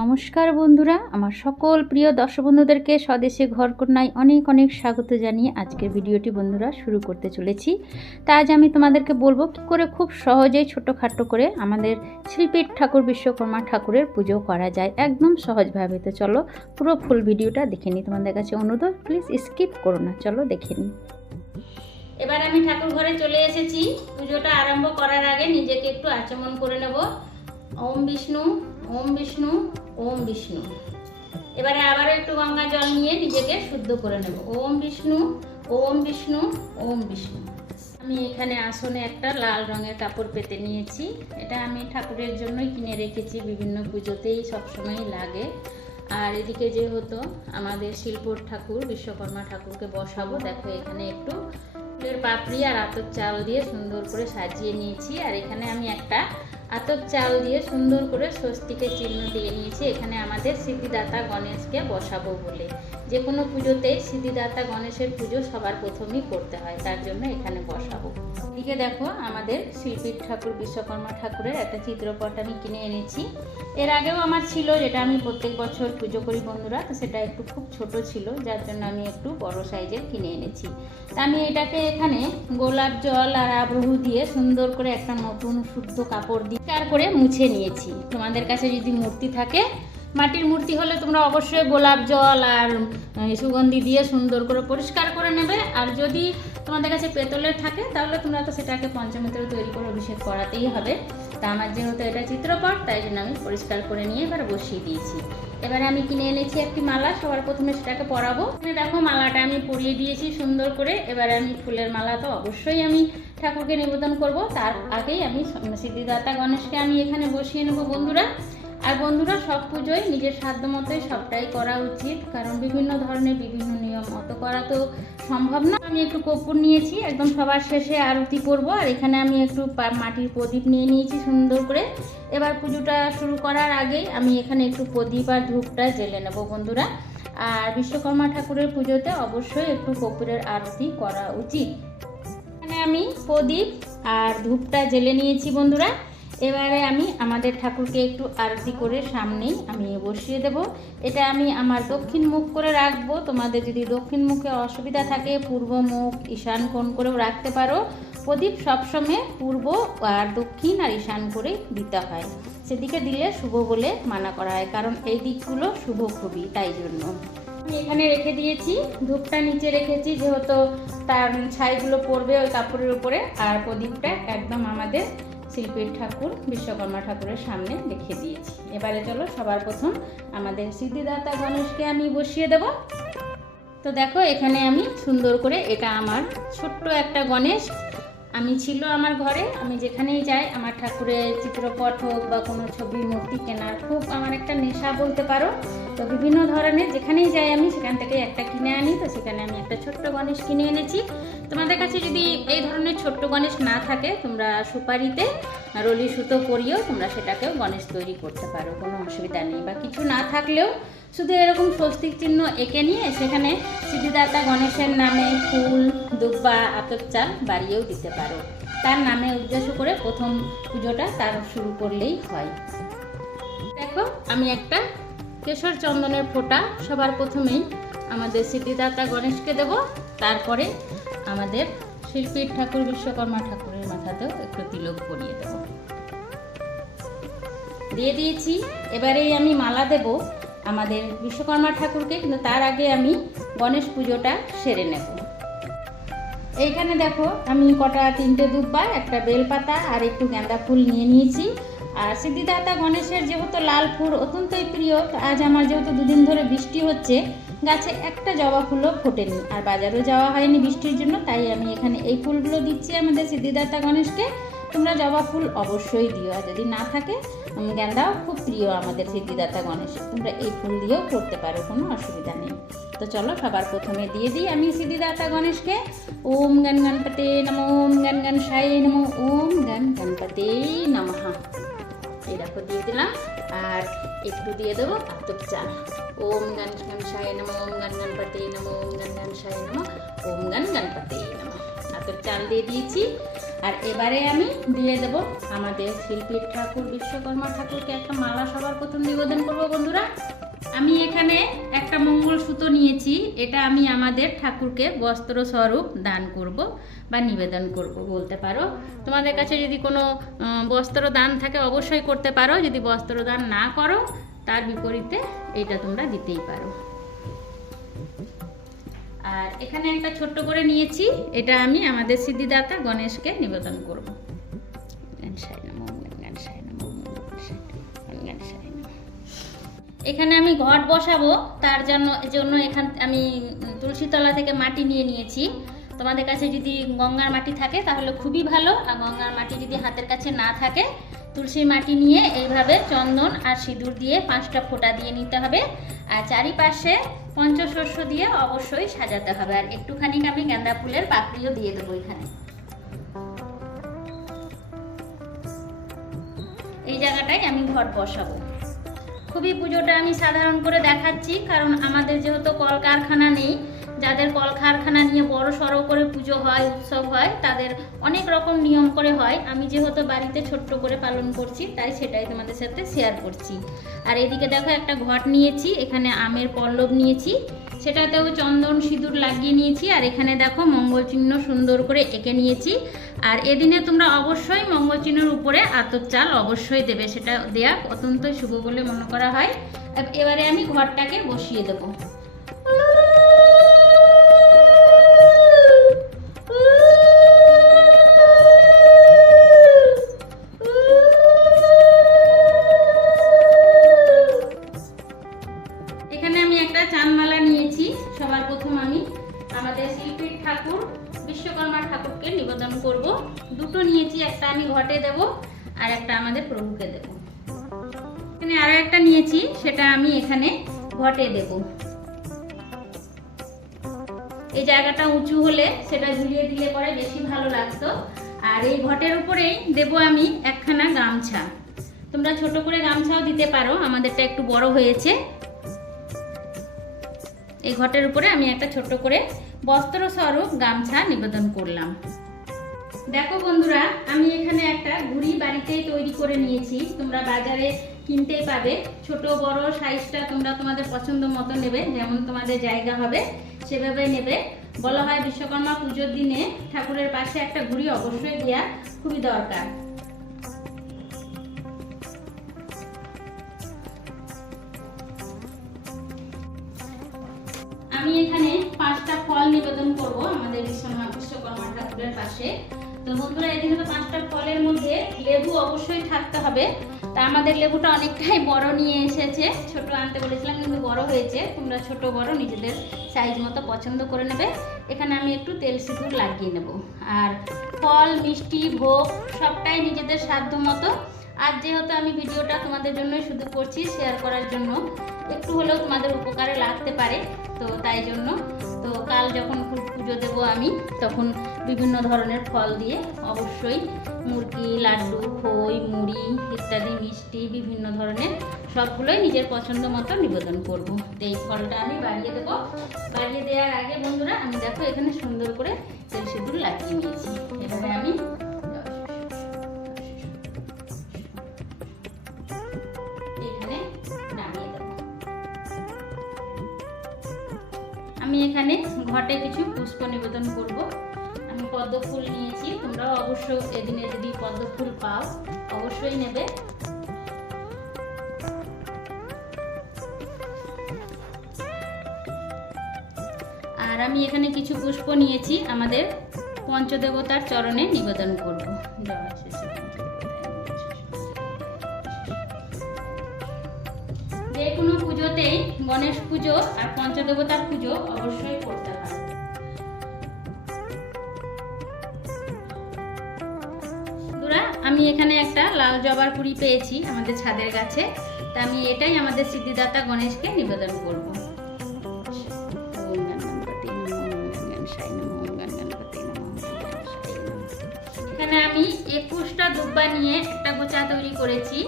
নমস্কার বন্ধুরা, আমার সকল প্রিয় দর্শক বন্ধুদেরকে স্বদেশে ঘর কন্যায় অনেক অনেক স্বাগত জানিয়ে আজকের ভিডিওটি বন্ধুরা শুরু করতে চলেছি। তা আজ আমি তোমাদেরকে বলব কী করে খুব সহজেই ছোটোখাটো করে আমাদের শিল্পীর ঠাকুর বিশ্বকর্মা ঠাকুরের পুজো করা যায় একদম সহজভাবে। তো চলো পুরো ফুল ভিডিওটা দেখে নিই তোমাদের কাছে অনুরোধ, প্লিজ স্কিপ করো না, চলো দেখে নিই। এবার আমি ঠাকুর ঘরে চলে এসেছি। পুজোটা আরম্ভ করার আগে নিজেকে একটু আচমন করে নেব। ওম বিষ্ণু ওম বিষ্ণু ওম বিষ্ণু। এবারে আবারও একটু গঙ্গা জল নিয়ে নিজেকে শুদ্ধ করে নেব। ওম বিষ্ণু ওম বিষ্ণু ওম বিষ্ণু। আমি এখানে আসনে একটা লাল রঙের কাপড় পেতে নিয়েছি। এটা আমি ঠাকুরের জন্যই কিনে রেখেছি। বিভিন্ন পুজোতেই সবসময়ই লাগে। আর এদিকে যেহেতু আমাদের শিল্পর ঠাকুর, বিশ্বকর্মা ঠাকুরকে বসাবো, দেখো এখানে একটু ফুলের পাপড়ি আর আতর চাল দিয়ে সুন্দর করে সাজিয়ে নিয়েছি। আর এখানে আমি একটা আতপ চাল দিয়ে সুন্দর করে স্বস্তিকে চিহ্ন দিয়ে নিয়েছি। এখানে আমাদের সিদ্ধিদাতা গণেশকে বসাবো বলে। যে কোনো পুজোতে সিদ্ধিদাতা গণেশের পুজো সবার প্রথমেই করতে হয়, তার জন্য এখানে বসাবো। এদিকে দেখো আমাদের শিল্পীর ঠাকুর, বিশ্বকর্মা ঠাকুরের একটা চিত্রপট আমি কিনে এনেছি। এর আগেও আমার ছিল, যেটা আমি প্রত্যেক বছর পুজো করি বন্ধুরা, তো সেটা একটু খুব ছোট ছিল, যার জন্য আমি একটু বড় সাইজের কিনে এনেছি। তা আমি এটাকে এখানে গোলাপ জল আর আবরু দিয়ে সুন্দর করে একটা নতুন শুদ্ধ কাপড় দিয়ে পরিষ্কার করে মুছে নিয়েছি। তোমাদের কাছে যদি মূর্তি থাকে মাটির মূর্তি হলে তোমরা অবশ্যই গোলাপ জল আর সুগন্ধি দিয়ে সুন্দর করে পরিষ্কার করে নেবে। আর যদি তোমাদের কাছে পেতলের থাকে, তাহলে তোমরা তো সেটাকে পঞ্চমিত্র তৈরি করে অভিষেক করাতেই হবে। তা আমার যেহেতু এটা চিত্রপট, তাই জন্য আমি পরিষ্কার করে নিয়ে এবার বসিয়ে দিয়েছি। এবারে আমি কিনে এনেছি একটি মালা, সবার প্রথমে সেটাকে পরাবো। দেখো মালাটা আমি পরিয়ে দিয়েছি সুন্দর করে। এবারে আমি ফুলের মালা তো অবশ্যই আমি ঠাকুরকে নিবেদন করব। তার আগেই আমি সিদ্ধিদাতা গণেশকে আমি এখানে বসিয়ে নেব বন্ধুরা। আর বন্ধুরা, সব পুজোয় নিজের সাধ্য মতোই সবটাই করা উচিত, কারণ বিভিন্ন ধরনের বিভিন্ন নিয়ম মতো করা তো সম্ভব না। আমি একটু কর্পূর নিয়েছি, একদম সবার শেষে আরতি করব, আর এখানে আমি একটু মাটির প্রদীপ নিয়ে নিয়েছি সুন্দর করে। এবার পুজোটা শুরু করার আগেই আমি এখানে একটু প্রদীপ আর ধূপটা জেলে নেব বন্ধুরা। আর বিশ্বকর্মা ঠাকুরের পুজোতে অবশ্যই একটু কর্পূরের আরতি করা উচিত। এখানে আমি প্রদীপ আর ধূপটা জেলে নিয়েছি বন্ধুরা। এবারে আমি আমাদের ঠাকুরকে একটু আরতি করে সামনেই আমি বসিয়ে দেব। এটা আমি আমার দক্ষিণ মুখ করে রাখব। তোমাদের যদি দক্ষিণ মুখে অসুবিধা থাকে, পূর্ব মুখ, ঈশান কোণ করেও রাখতে পারো। প্রদীপ সবসময় পূর্ব আর দক্ষিণ আর ঈশান করে দিতে হয়। সেদিকে দিলে শুভ বলে মানা করা হয়, কারণ এই দিকগুলো শুভ খুবই, তাই জন্য। আমি এখানে রেখে দিয়েছি, ধূপটা নিচে রেখেছি, যেহেতু তার ছাইগুলো পড়বে ওই কাপড়ের উপরে, আর প্রদীপটা একদম আমাদের শিল্পীর ঠাকুর বিশ্বকর্মা ঠাকুরের সামনে রেখে দিয়েছি। এবারে চলো সবার প্রথম আমাদের সিদ্ধিদাতা গণেশকে আমি বসিয়ে দেব। তো দেখো, এখানে আমি সুন্দর করে এটা আমার ছোট্ট একটা গণেশ। আমি ছিল আমার ঘরে, আমি যেখানেই যাই, আমার ঠাকুরের চিত্রপট হোক বা কোনো ছবি মূর্তি কেনার খুব আমার একটা নেশা বলতে পারো। তো বিভিন্ন ধরনের যেখানেই যাই আমি, সেখান থেকে একটা কিনে আনি। তো সেখানে আমি একটা ছোট্ট গণেশ কিনে এনেছি। তোমাদের কাছে যদি এই ধরনের ছোট্ট গণেশ না থাকে, তোমরা সুপারিতে রলি সুতো পরিয়েও তোমরা সেটাকেও গণেশ তৈরি করতে পারো, কোনো অসুবিধা নেই। বা কিছু না থাকলেও শুধু এরকম স্বস্তিক চিহ্ন এঁকে নিয়ে সেখানে সিদ্ধিদাতা গণেশের নামে ফুল, দুব্বা, আতপ চাল বাড়িয়েও দিতে পারো। তার নামে উদ্দেশ্য করে প্রথম পুজোটা তার শুরু করলেই হয়। দেখো, আমি একটা কেশর চন্দনের ফোঁটা সবার প্রথমেই আমাদের সিদ্ধিদাতা গণেশকে দেব, তারপরে আমাদের শিল্পীর ঠাকুর, বিশ্বকর্মা ঠাকুরের মাথাতেও একটু তিলক পরিয়ে দেব। দিয়ে দিয়েছি। এবারেই আমি মালা দেব আমাদের বিশ্বকর্মা ঠাকুরকে, কিন্তু তার আগে আমি গণেশ পুজোটা সেরে নেব। এইখানে দেখো, আমি কটা, তিনটে দুব্বা, একটা বেলপাতা আর একটু গাঁদা ফুল নিয়ে নিয়েছি। আর সিদ্ধিদাতা গণেশের যেহেতু লাল ফুল অত্যন্তই প্রিয়, আজ আমার যেহেতু দুদিন ধরে বৃষ্টি হচ্ছে গাছে একটা জবা ফুলও ফোটেনি আর বাজারও যাওয়া হয়নি বৃষ্টির জন্য, তাই আমি এখানে এই ফুলগুলো দিচ্ছি আমাদের সিদ্ধিদাতা গণেশকে। তোমরা জবা ফুল অবশ্যই দিও আর যদি না থাকে গেন্দাও খুব প্রিয় আমাদের সিদ্ধিদাতা গণেশ। তোমরা এই ফুল দিয়েও করতে পারো, কোনো অসুবিধা নেই। তো চলো সবার প্রথমে দিয়ে দিই আমি সিদ্ধিদাতা গণেশকে। ওম গান গণপতে নমো, ওম গান গান সাই নমো, ওম গণ গণপতে নমঃ। এই দেখো, দিয়ে দিলাম। আর একটু দিয়ে দেবো আতপ চাল ওম গান সাই নম, ওম গান গণপতে নম, ওম গান সাই নমো, ওম গান গণপতে নম। আতপ চাল দিয়ে দিয়েছি। আর এবারে আমি দিয়ে দেব আমাদের শিল্পীর ঠাকুর, বিশ্বকর্মা ঠাকুরকে একটা মালা সবার প্রথম নিবেদন করব বন্ধুরা। আমি এখানে একটা মঙ্গলসূত্র নিয়েছি। এটা আমি আমাদের ঠাকুরকে বস্ত্র স্বরূপ দান করব বা নিবেদন করব বলতে পারো। তোমাদের কাছে যদি কোনো বস্ত্র দান থাকে অবশ্যই করতে পারো। যদি বস্ত্র দান না করো, তার বিপরীতে এটা তোমরা দিতেই পারো। আর এখানে একটা ছোট্ট করে নিয়েছি। এটা আমি আমাদের সিদ্ধিদাতা গণেশকে নিবেদন করব। এখানে আমি ঘট বসাবো, তার জন্য জন্য এখান, আমি তুলসীতলা থেকে মাটি নিয়ে নিয়েছি। তোমাদের কাছে যদি গঙ্গার মাটি থাকে তাহলে খুবই ভালো, আর গঙ্গার মাটি যদি হাতের কাছে না থাকে, তুলসীর মাটি নিয়ে এইভাবে চন্দন আর সিঁদুর দিয়ে পাঁচটা ফোঁটা দিয়ে নিতে হবে। আর চারিপাশে পঞ্চশস্য দিয়ে অবশ্যই সাজাতে হবে। আর একটুখানি আমি গাঁদা ফুলের পাপড়িও দিয়ে দেবো এখানে। এই জায়গাটায় আমি ঘট বসাবো। খুবই পুজোটা আমি সাধারণ করে দেখাচ্ছি, কারণ আমাদের যেহেতু কলকারখানা নেই, যাদের কলকারখানা নিয়ে বড় সড়ো করে পুজো হয়, উৎসব হয়, তাদের অনেক রকম নিয়ম করে হয়। আমি যেহেতু বাড়িতে ছোট্ট করে পালন করছি, তাই সেটাই তোমাদের সাথে শেয়ার করছি। আর এদিকে দেখো একটা ঘট নিয়েছি, এখানে আমের পল্লব নিয়েছি। সেটাতেও চন্দন সিঁদুর লাগিয়ে নিয়েছি, আর এখানে দেখো মঙ্গল চিহ্ন সুন্দর করে এঁকে নিয়েছি। আর এদিনে তোমরা অবশ্যই মঙ্গল চিহ্নের উপরে আতর চাল অবশ্যই দেবে, সেটা দেয়া অত্যন্তই শুভ বলে মনে করা হয়। এবারে আমি ঘরটাকে বসিয়ে দেবো। এই জায়গাটা উঁচু হলে সেটা ঝুলিয়ে দিলে পরে বেশি ভালো লাগতো। আর এই ঘটের উপরেই দেব আমি একখানা গামছা। তোমরা ছোট করে গামছাও দিতে পারো, আমাদেরটা একটু বড় হয়েছে। এই ঘটের উপরে আমি একটা ছোট করে বস্ত্র স্বরূপ গামছা নিবেদন করলাম। দেখো বন্ধুরা, আমি এখানে একটা ঘুড়ি বাড়িতেই তৈরি করে নিয়েছি। তোমরা বাজারে কিনতেই পাবে। ছোট, বড় সাইজটা তোমরা তোমাদের পছন্দ মতো নেবে, যেমন তোমাদের জায়গা হবে, সেভাবে নেবে। বলা হয় বিশ্বকর্মা পুজোর দিনে ঠাকুরের পাশে একটা ঘুড়ি অবশ্যই দেওয়া খুবই দরকার। আমি এখানে লেবু অবশ্যই থাকতে হবে। তা আমাদের লেবুটা অনেকটাই বড় নিয়ে এসেছে। ছোট আনতে বলেছিলাম, কিন্তু বড় হয়েছে। তোমরা ছোট, বড়, নিজেদের সাইজ মতো পছন্দ করে নেবে। এখানে আমি একটু তেল সিঁদুর লাগিয়ে নেব। আর ফল, মিষ্টি, ভোগ, সবটাই নিজেদের সাধ্য মতো। আর যেহেতু আমি ভিডিওটা তোমাদের জন্যই শুধু করছি শেয়ার করার জন্য একটু হলেও তোমাদের উপকারে লাগতে পারে, তো তাই জন্য। তো কাল যখন পুজো দেবো আমি, তখন বিভিন্ন ধরনের ফল দিয়ে অবশ্যই মুরগি, লাড্ডু, খই, মুড়ি ইত্যাদি, মিষ্টি, বিভিন্ন ধরনের সবগুলোই নিজের পছন্দ মতো নিবেদন করব। তো এই ফলটা আমি বাড়িয়ে দেবো। বাড়িয়ে দেওয়ার আগে বন্ধুরা, আমি দেখো এখানে সুন্দর করে তেল সিঁদুর লাগিয়ে নিয়েছি। এবারে আমি এখানে ঘটে কিছু পুষ্প নিবেদন করব। আমি পদ্ম ফুল নিয়েছি, তোমরাও অবশ্য এদিনে যদি পদ্ম ফুল পাও, অবশ্যই নেবে। আর আমি এখানে কিছু পুষ্প নিয়েছি, আমাদের পঞ্চদেবতার চরণে নিবেদন করব। যে কোনো পুজোতেই গণেশ পুজো আর পঞ্চদেবতার পুজো অবশ্যই করতে হয়। আমি এখানে একটা লাল জবার কুড়ি পেয়েছি আমাদের ছাদের গাছে। তা আমি এটাই আমাদের সিদ্ধিদাতা গণেশকে নিবেদন করব। এখানে আমি একুশটা দুব্বা নিয়ে একটা গোচা তৈরি করেছি।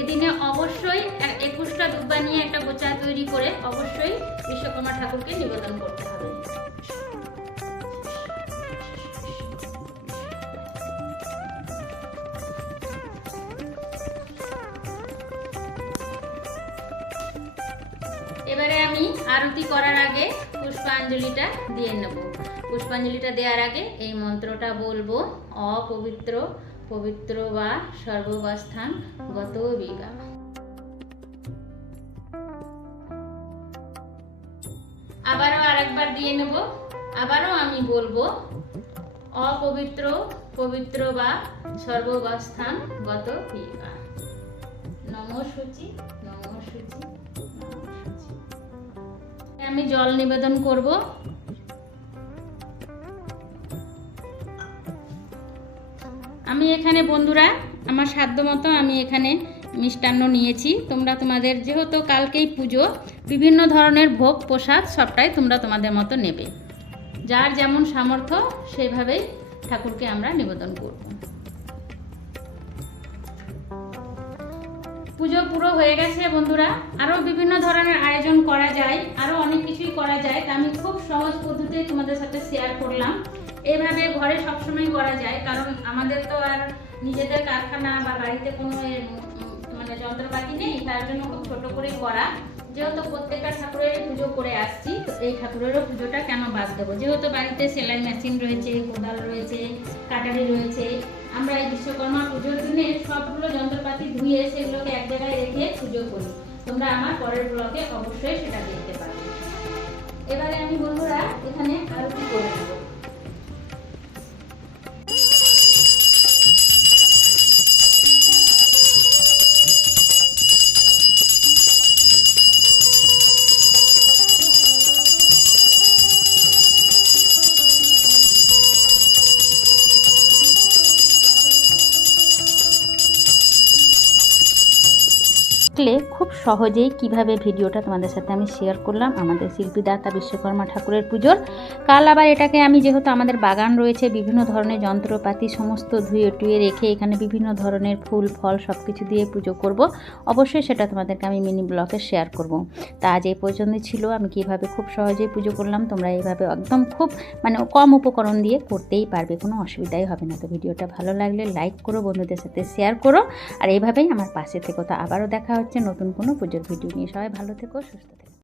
এদিনে অবশ্যই একুশটা দুধ বানিয়ে একটা গোচা তৈরি করে অবশ্যই বিশ্বকর্মা ঠাকুরকে নিবেদন করতে হবে। এবারে আমি আরতি করার আগে পুষ্পাঞ্জলিটা দিয়ে নেব। পুষ্পাঞ্জলিটা দেওয়ার আগে এই মন্ত্রটা বলব, অপবিত্র পবিত্র বা সর্ববাস্থান গত বিঘা আবারও আরেকবার দিয়ে নেব। আবারও আমি বলব, অপবিত্র, পবিত্র বা সর্ববাস্থান গত বিঘা নম সূচি নম সূচি নম সূচি আমি জল নিবেদন করব। আমি এখানে বন্ধুরা, আমার সাধ্য মতো আমি এখানে মিষ্টান্ন নিয়েছি। তোমরা তোমাদের যেহেতু কালকেই পুজো, বিভিন্ন ধরনের ভোগ, প্রসাদ সবটাই তোমরা তোমাদের মতো নেবে। যার যেমন সামর্থ্য, সেইভাবেই ঠাকুরকে আমরা নিবেদন করব। পুজো পুরো হয়ে গেছে বন্ধুরা। আরও বিভিন্ন ধরনের আয়োজন করা যায় আরও অনেক কিছুই করা যায়। তা আমি খুব সহজ পদ্ধতিতে তোমাদের সাথে শেয়ার করলাম। এভাবে ঘরে সবসময় করা যায়, কারণ আমাদের তো আর নিজেদের কারখানা বা বাড়িতে কোনো মানে যন্ত্রপাতি নেই, তার জন্য খুব ছোট করে করা। যেহেতু প্রত্যেকটা ঠাকুরের পুজো করে আসছি এই ঠাকুরেরও পুজোটা কেন বাদ দেবো? যেহেতু বাড়িতে সেলাই মেশিন রয়েছে, কোদাল রয়েছে, কাটারি রয়েছে, আমরা এই বিশ্বকর্মা পুজোর দিনে সবগুলো যন্ত্রপাতি ধুয়ে সেগুলোকে এক জায়গায় রেখে পুজো করি। তোমরা আমার পরের ব্লকে অবশ্যই সেটা দেখতে পাবে। এবারে আমি বন্ধুরা এখানে আরতি করে দেবো। দেখলে খুব সহজেই কীভাবে ভিডিওটা তোমাদের সাথে আমি শেয়ার করলাম, আমাদের শিল্পীদাতা বিশ্বকর্মা ঠাকুরের পুজোর। কাল আবার এটাকে আমি যেহেতু আমাদের বাগান রয়েছে, বিভিন্ন ধরনের যন্ত্রপাতি সমস্ত ধুয়ে টুয়ে রেখে এখানে বিভিন্ন ধরনের ফুল, ফল সব কিছু দিয়ে পুজো করব। অবশ্যই সেটা তোমাদেরকে আমি মিনি ব্লগে শেয়ার করব। তা আজ এই পর্যন্ত ছিল, আমি কীভাবে খুব সহজেই পুজো করলাম, তোমরা এইভাবে একদম খুব মানে কম উপকরণ দিয়ে করতেই পারবে, কোনো অসুবিধাই হবে না। তো ভিডিওটা ভালো লাগলে লাইক করো, বন্ধুদের সাথে শেয়ার করো, আর এইভাবেই আমার পাশে থেকো। তো আবারও দেখা হচ্ছে নতুন কোনো পুজোর ভিডিও নিয়ে। সবাই ভালো থেকো সুস্থ থেকো।